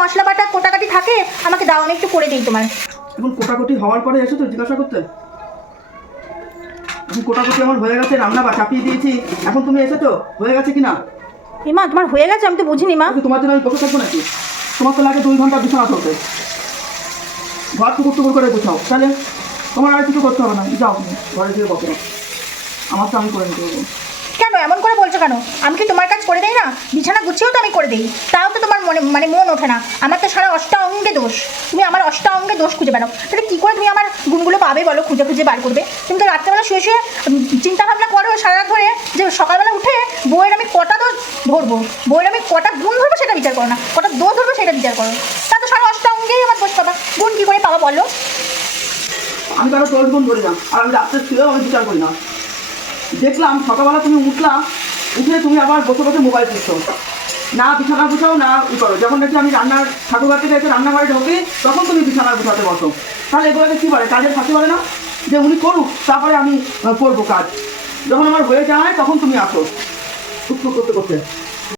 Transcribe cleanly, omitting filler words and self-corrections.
মশলা বাটা কোটাকাটি থাকে আমাকে দাও, আমি একটু করে দিই তোমার। এখন কোটাকুটি হওয়ার পরে এসে তো জিজ্ঞাসা করতে? এখন কোটাকুটি আমার হয়ে গেছে, রান্না বা চাপিয়ে দিয়েছি, এখন তুমি এসে তো হয়ে গেছে কিনা? মা তোমার হয়ে গেছে? আমি তো বুঝিনি মা। তোমার জন্য আমি বসে থাকবো নাকি? তোমার তো লাগে 2 ঘন্টা বিছানা চলতে, ঘর টুকুর টুকুর করে গুছাও, তাহলে তোমার আর কিছু করতে হবে না। যাও তুমি ঘরে গিয়ে বসো, আমার তো আমি করে নিতে পারবো। কেন এমন করে বলছো কেন? আমি কি তোমার কাজ করে দেই না? বিছানা গুছিয়েও তো আমি করে দিই, তাও তো তোমার মন ওঠে না। আমার তো সারা অঙ্গে দোষ, তুমি আমার অঙ্গে দোষ খুঁজে বেড়াও। তাহলে কী করে তুমি আমার গুণগুলো পাবে বলো? খুঁজে খুঁজে বার করবে? তুমি তো রাত্রেবেলা শুয়ে শুয়ে চিন্তা ভাবনা করো সারা রাত ধরে যে সকালবেলা উঠে বইয়ের আমি কটা দোষ ধরবো, বইয়ের আমি কটা গুণ ধরবো সেটা বিচার করো না, কটা দোষ ধরবো সেটা বিচার করো। তা তো সারা অঙ্গেই আমার দোষ পাবা, গুণ কী করে পাবা বলো? আমি কারো 10 গুণ ধরি না, আর আমি রাত্রে শুয়েও আমি বিচার করি না। দেখলাম সকালবেলা তুমি উঠলা, উঠে তুমি আবার বসে বসে মোবাইল টিপছো, না বিছানা গুছাও না ই করো। যখন দেখছি আমি রান্নার ঠাকুরঘর থেকে এসে রান্নাঘরে ঢোকি, তখন তুমি বিছানা গুছাতে বসো। তাহলে এগুলোকে কী বলে? কাজের ফাঁকি বলে না? যে উনি করুক, তারপরে আমি করবো কাজ। যখন আমার হয়ে যায় তখন তুমি আসো টুকটুক করতে করতে।